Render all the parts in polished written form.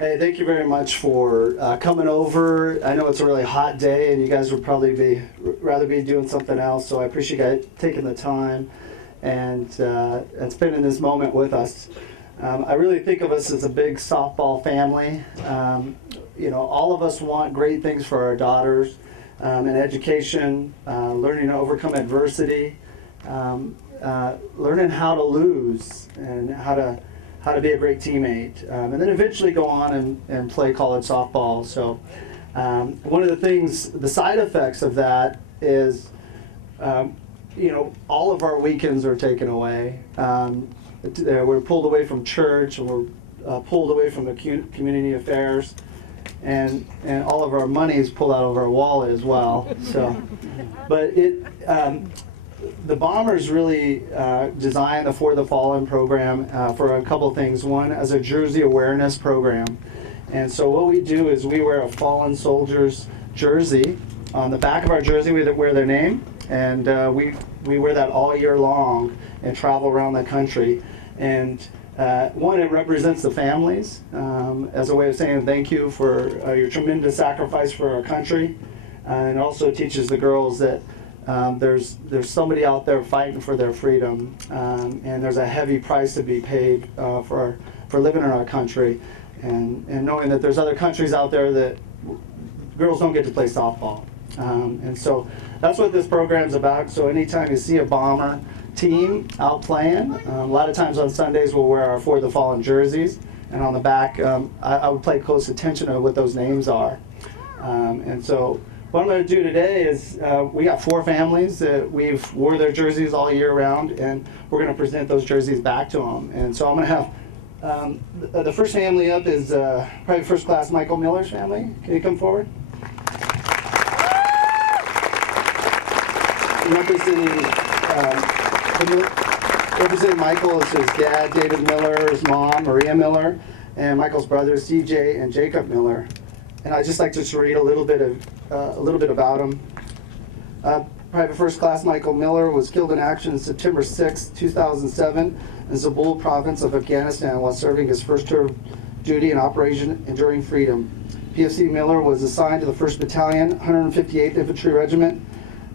Hey, thank you very much for coming over. I know it's a really hot day, and you guys would probably rather be doing something else. So I appreciate you guys taking the time and spending this moment with us. I really think of us as a big softball family. All of us want great things for our daughters, in education, learning to overcome adversity, learning how to lose and how to be a great teammate, and then eventually go on and play college softball. So one of the things, the side effects of that is, all of our weekends are taken away. We're pulled away from church, and we're pulled away from the community affairs, and all of our money is pulled out of our wallet as well. So, but the Bombers really designed the For the Fallen program for a couple things. One, as a jersey awareness program. And so what we do is we wear a fallen soldier's jersey. On the back of our jersey, we wear their name, and we wear that all year long and travel around the country. And one, it represents the families as a way of saying thank you for your tremendous sacrifice for our country. And it also teaches the girls that there's somebody out there fighting for their freedom, and there's a heavy price to be paid for living in our country, and knowing that there's other countries out there that girls don't get to play softball. And so that's what this program's about. So anytime you see a Bomber team out playing, a lot of times on Sundays we'll wear our For the Fallen jerseys, and on the back I would pay close attention to what those names are. And so what I'm going to do today is we got 4 families that we've wore their jerseys all year round, and we're going to present those jerseys back to them. And so I'm going to have the first family up is probably first class Michael Miller's family. Can you come forward? Representing Michael is his dad, David Miller, his mom, Maria Miller, and Michael's brothers, CJ and Jacob Miller. And I'd just like to read a little bit about him. Private First Class Michael Miller was killed in action September 6, 2007 in Zabul province of Afghanistan while serving his first tour of duty in Operation Enduring Freedom. PFC Miller was assigned to the 1st Battalion, 158th Infantry Regiment,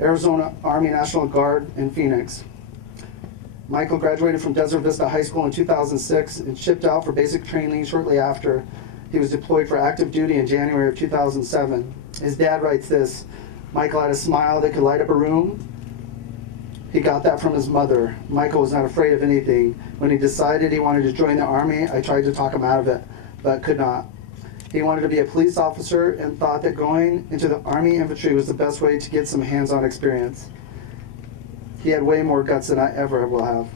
Arizona Army National Guard in Phoenix. Michael graduated from Desert Vista High School in 2006 and shipped out for basic training shortly after. He was deployed for active duty in January of 2007. His dad writes this: Michael had a smile that could light up a room. He got that from his mother. Michael was not afraid of anything. When he decided he wanted to join the Army, I tried to talk him out of it, but could not. He wanted to be a police officer and thought that going into the Army infantry was the best way to get some hands-on experience. He had way more guts than I ever will have.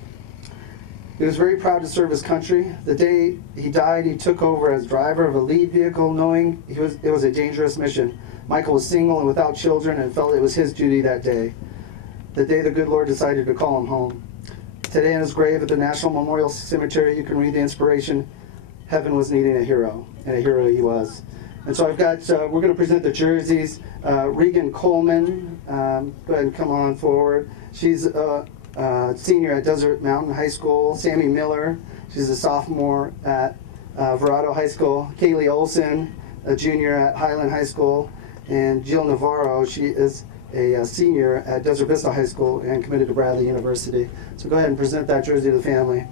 He was very proud to serve his country. The day he died, he took over as driver of a lead vehicle, knowing it was a dangerous mission. Michael was single and without children and felt it was his duty that day, the day the good Lord decided to call him home. Today in his grave at the National Memorial Cemetery, you can read the inspiration, "Heaven was needing a hero," and a hero he was. And so I've got, we're going to present the jerseys. Regan Coleman, go ahead and come on forward. She's a senior at Desert Mountain High School. Sammy Miller, she's a sophomore at Verado High School. Kaylee Olson, a junior at Highland High School. And Jill Navarro, she is a senior at Desert Vista High School and committed to Bradley University. So go ahead and present that jersey to the family.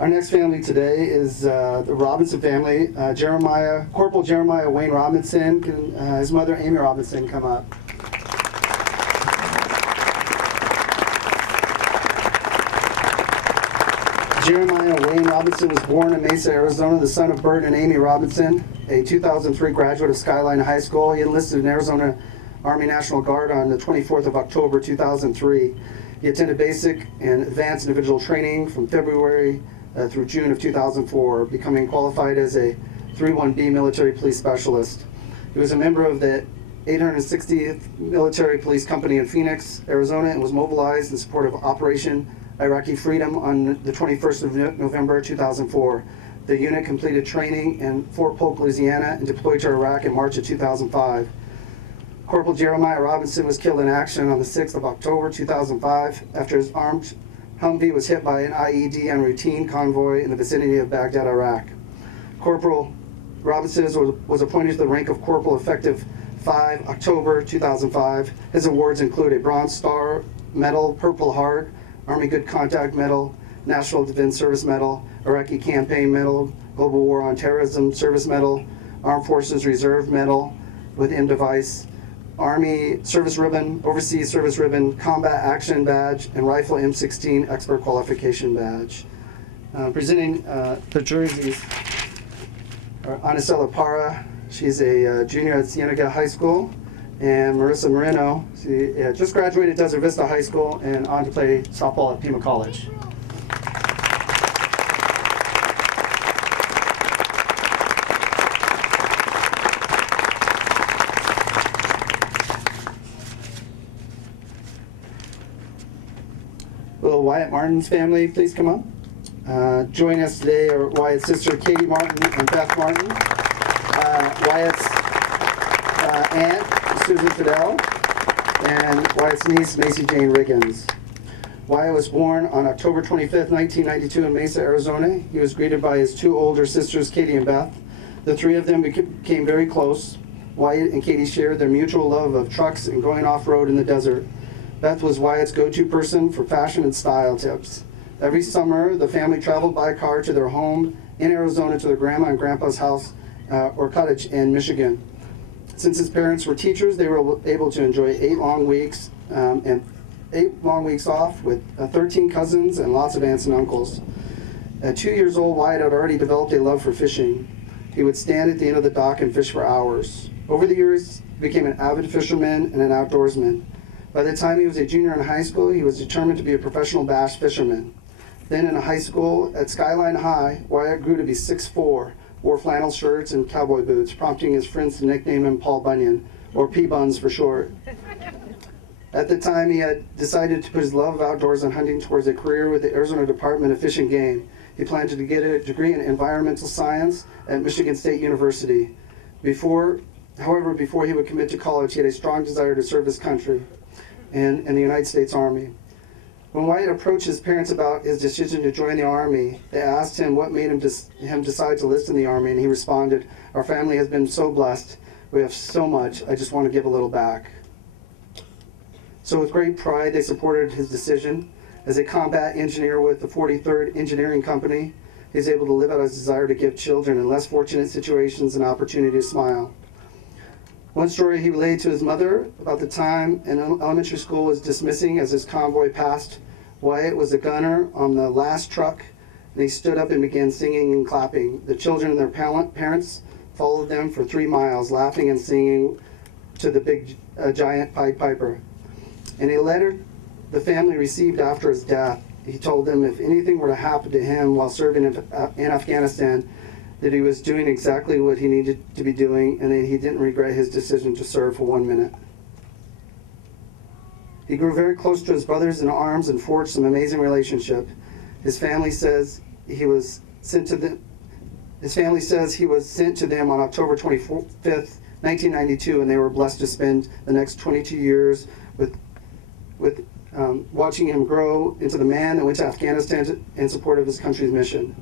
Our next family today is the Robinson family. Corporal Jeremiah Wayne Robinson. Can his mother Amy Robinson come up? Jeremiah Wayne Robinson was born in Mesa, Arizona, the son of Bert and Amy Robinson, a 2003 graduate of Skyline High School. He enlisted in Arizona Army National Guard on the 24th of October 2003. He attended basic and advanced individual training from February through June of 2004, becoming qualified as a 3-1B military police specialist. He was a member of the 860th Military Police Company in Phoenix, Arizona, and was mobilized in support of Operation Iraqi Freedom on the 21st of November 2004. The unit completed training in Fort Polk, Louisiana, and deployed to Iraq in March of 2005. Corporal Jeremiah Robinson was killed in action on the 6th of October 2005 after his armed Humvee was hit by an IED on routine convoy in the vicinity of Baghdad, Iraq. Corporal Robinson was appointed to the rank of corporal effective 5 October 2005. His awards include a Bronze Star Medal, Purple Heart, Army Good Contact Medal, National Defense Service Medal, Iraqi Campaign Medal, Global War on Terrorism Service Medal, Armed Forces Reserve Medal with M device, Army Service Ribbon, Overseas Service Ribbon, Combat Action Badge, and Rifle M16 Expert Qualification Badge. Presenting the jerseys are Anicela Parra. She's a junior at Cienega High School, and Marissa Moreno. She just graduated Desert Vista High School and on to play softball at Pima College. Will Wyatt Martin's family please come up? Joining us today are Wyatt's sister Katie Martin and Beth Martin, Wyatt's aunt Susan Fidel, and Wyatt's niece Macy Jane Riggins. Wyatt was born on October 25th, 1992 in Mesa, Arizona. He was greeted by his two older sisters, Katie and Beth. The three of them became very close. Wyatt and Katie shared their mutual love of trucks and going off-road in the desert. Beth was Wyatt's go-to person for fashion and style tips. Every summer, the family traveled by car to their home in Arizona to their grandma and grandpa's house or cottage in Michigan. Since his parents were teachers, they were able to enjoy 8 long weeks off with 13 cousins and lots of aunts and uncles. At 2 years old, Wyatt had already developed a love for fishing. He would stand at the end of the dock and fish for hours. Over the years, he became an avid fisherman and an outdoorsman. By the time he was a junior in high school, he was determined to be a professional bass fisherman. Then in high school at Skyline High, Wyatt grew to be 6'4", wore flannel shirts and cowboy boots, prompting his friends to nickname him Paul Bunyan, or P-Buns for short. At the time, he had decided to put his love of outdoors and hunting towards a career with the Arizona Department of Fish and Game. He planned to get a degree in environmental science at Michigan State University. However, before he would commit to college, he had a strong desire to serve his country and in the United States Army. When Wyatt approached his parents about his decision to join the Army, they asked him what made him decide to list in the Army, and he responded, "Our family has been so blessed. We have so much. I just want to give a little back." So with great pride, they supported his decision. As a combat engineer with the 43rd Engineering Company, he's able to live out his desire to give children in less fortunate situations an opportunity to smile. One story he relayed to his mother about the time an elementary school was dismissing as his convoy passed. Wyatt was a gunner on the last truck, and he stood up and began singing and clapping. The children and their parents followed them for 3 miles, laughing and singing to the big giant Pied Piper. In a letter the family received after his death, he told them if anything were to happen to him while serving in Afghanistan, that he was doing exactly what he needed to be doing, and that he didn't regret his decision to serve for 1 minute. He grew very close to his brothers in arms and forged some amazing relationship. His family says he was sent to them on October 25th, 1992, and they were blessed to spend the next 22 years with watching him grow into the man that went to Afghanistan in support of his country's mission.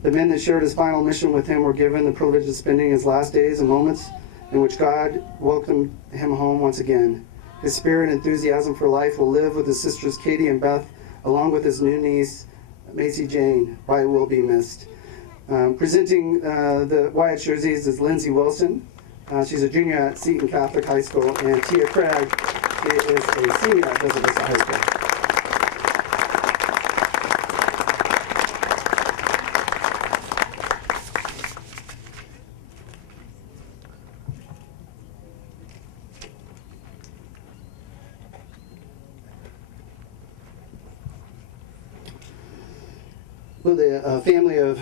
The men that shared his final mission with him were given the privilege of spending his last days and moments in which God welcomed him home once again. His spirit and enthusiasm for life will live with his sisters Katie and Beth, along with his new niece, Macy Jane. Wyatt will be missed. Presenting the Wyatt jerseys is Lindsay Wilson. She's a junior at Seton Catholic High School, and Tia Craig is a senior at Desert Vista High School. Will the family of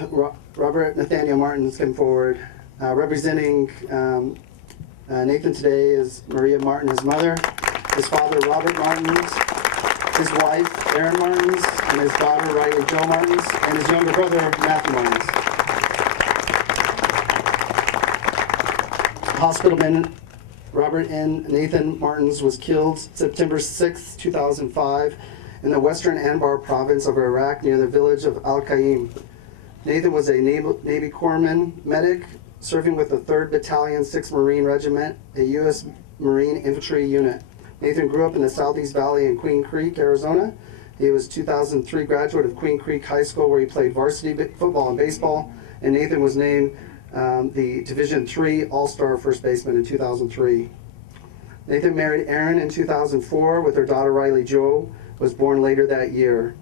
Robert Nathaniel Martins come forward, representing Nathan today is Maria Martin, his mother, his father, Robert Martins, his wife, Erin Martins, and his daughter, Riley Jo Martins, and his younger brother, Matthew Martins. Hospitalman Robert N. Nathan Martins was killed September 6, 2005, in the western Anbar province of Iraq near the village of Al-Qaim. Nathan was a Navy corpsman medic serving with the 3rd Battalion, 6th Marine Regiment, a U.S. Marine infantry unit. Nathan grew up in the Southeast Valley in Queen Creek, Arizona. He was 2003 graduate of Queen Creek High School, where he played varsity football and baseball, and Nathan was named the Division III All-Star first baseman in 2003. Nathan married Erin in 2004 with her daughter Riley Jo, was born later that year.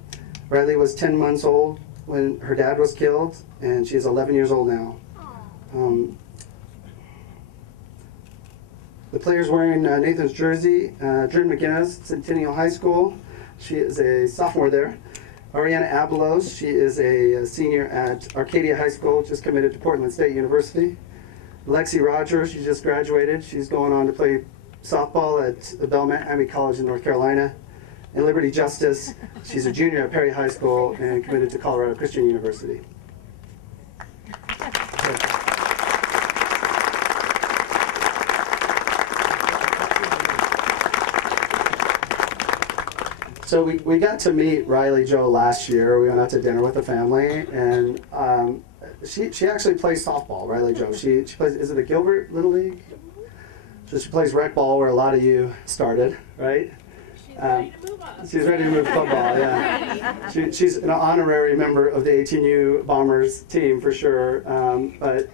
Riley was 10 months old when her dad was killed, and she's 11 years old now. The players wearing Nathan's jersey, Drew McGinnis, Centennial High School. She is a sophomore there. Ariana Abelos, she is a senior at Arcadia High School, just committed to Portland State University. Lexi Rogers, she just graduated. She's going on to play softball at Belmont Abbey College in North Carolina. And Liberty Justice, she's a junior at Perry High School and committed to Colorado Christian University. So we got to meet Riley Jo last year. We went out to dinner with the family, and she actually plays softball, Riley Jo. She plays, is it a Gilbert Little League? So she plays rec ball, where a lot of you started, right? She's ready to move football, yeah. She's an honorary member of the 18U Bomers team for sure, but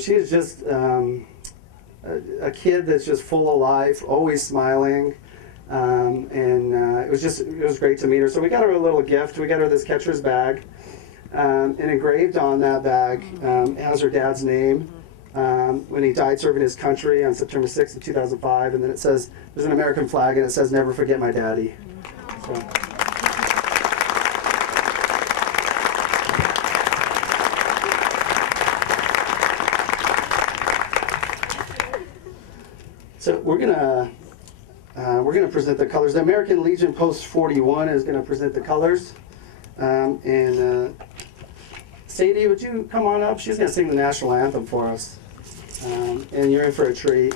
she is just a kid that's just full of life, always smiling, and it was great to meet her. So we got her a little gift. We got her this catcher's bag, and engraved on that bag has her dad's name. When he died serving his country on September 6th of 2005, and then it says, there's an American flag, and it says, "Never forget my daddy." So we're gonna present the colors. The American Legion Post 41 is gonna present the colors, and Sadie, would you come on up? She's gonna sing the national anthem for us. And you're in for a treat.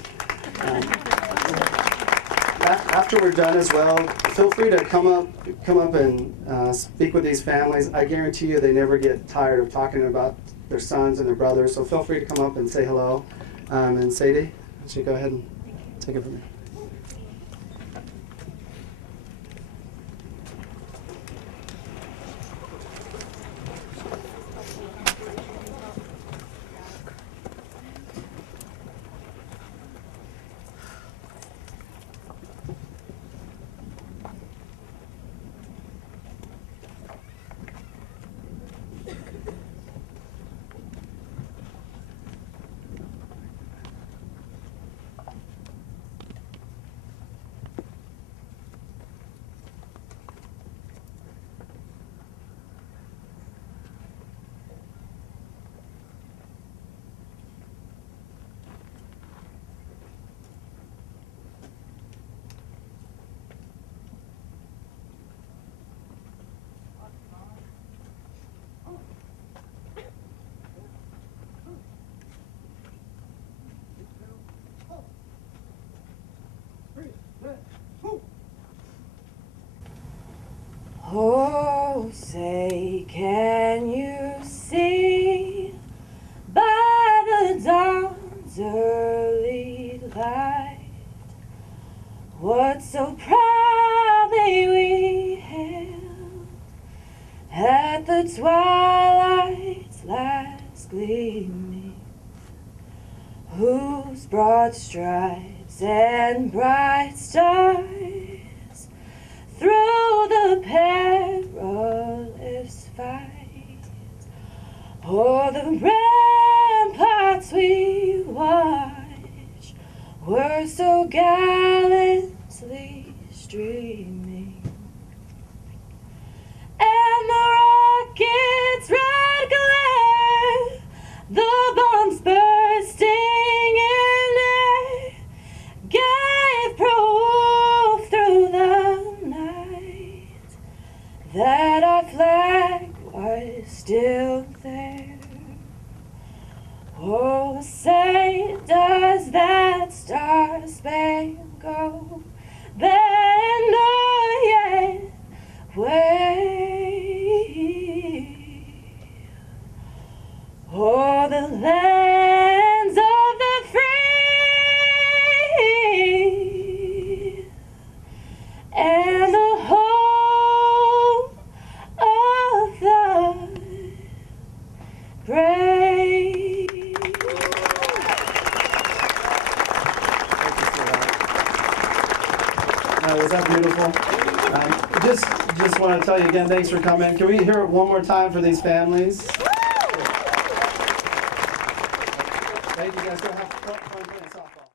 After we're done as well, feel free to come up and speak with these families. I guarantee you they never get tired of talking about their sons and their brothers, so feel free to come up and say hello. And Sadie, why don't you go ahead and take it from here. Oh, say, can you see by the dawn's early light what so proudly we hailed at the twilight's last gleaming, whose broad stripes and bright stars through the perilous fight o'er the ramparts we watched were so gallantly streaming, and the rocket's red glare, the bombs bursting in air, that our flag was still there. Oh, say does that star-spangled banner yet wave? Oh, the lands of the free and the home of the brave. Was that beautiful? Just want to tell you again, thanks for coming. Can we hear it one more time for these families? Thank you guys so much.